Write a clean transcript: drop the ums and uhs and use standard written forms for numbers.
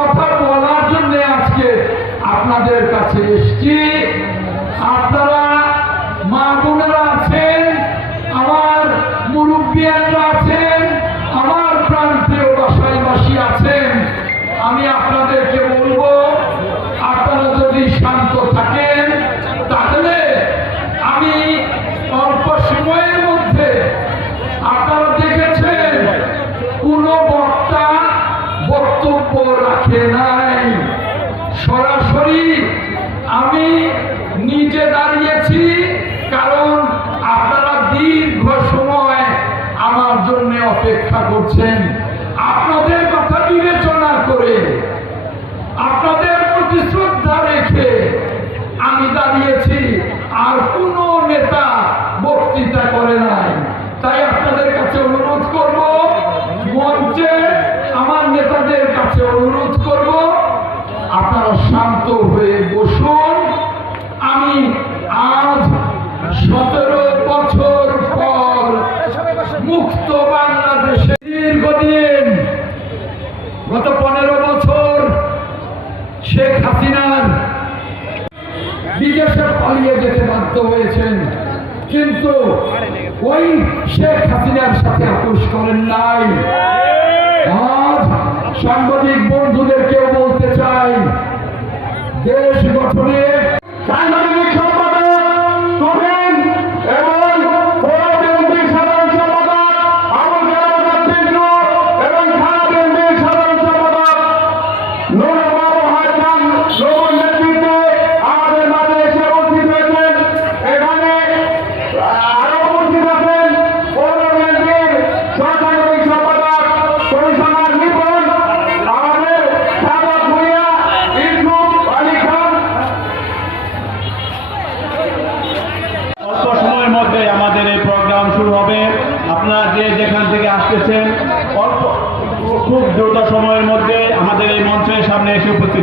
কথা বলার জন্য আজকে আপনাদের কাছে এসেছি। আপনারা মা বোনেরা আছেন, আমার মুরব্বিয়ানরা আছেন, আমার প্রান্তীয় বাসাইবাসী আছেন। আমি আপনাদেরকে বলবো, আপনারা যদি শান্ত থাকেন তাহলে আমি অল্প সময়ের মধ্যে, আপনারা দেখেছেন কোনো বক্তা বক্তব্য রাখে নাই, সরাসরি আমি নিজে দাঁড়িয়েছি, কারণ আপনারা দীর্ঘ সময় আমার জন্য অপেক্ষা করছেন। আপনাদের কথা বিবেচনা করে, আপনাদের প্রতি শ্রদ্ধা রেখে আমি দাঁড়িয়েছি, আর কোনো নেতা বক্তৃতা করে নাই। তাই আপনাদের কাছে অনুরোধ করব, মঞ্চে আমার নেতাদের কাছে অনুরোধ করব, আপনারা শান্ত হয়ে বসুন। আমি আজ 17 বছর পর মুক্ত বাংলাদেশে দীর্ঘদিন, গত 15 বছর শেখ হাসিনার বিদেশে পালিয়ে যেতে বাধ্য হয়েছেন, কিন্তু ওই শেখ হাসিনার সাথে আপোষ করেন নাই। আজ সাংবাদিক বন্ধুদেরকেও বলতে চাই, দেশ গঠনে সাংবাদিক সম্পাদক তরুণ এবং বিএনপির সাধারণ সম্পাদক আবুল কালাম আজাদ এবং ঢাকা বিএনপির সাধারণ সম্পাদক নুরুল মাহমুদ খান নবুল নেতৃত্বে আমাদের মাঝে এসে উপস্থিত হয়েছেন। এখানে আরো উপস্থিত আছেন পৌর বিএনপির সহসাংগঠনিক সম্পাদক কমিশনার নিপুণ, আমাদের সাবেক ভূঁইয়া ইউসুফ আলী খান। অল্প সময়ের মধ্যে আমাদের এই প্রোগ্রাম শুরু হবে। আপনারা যে যেখান থেকে আসতেছেন, অল্প খুব দ্রুত সময়ের মধ্যে আমাদের এই মঞ্চের সামনে এসে উপস্থিত।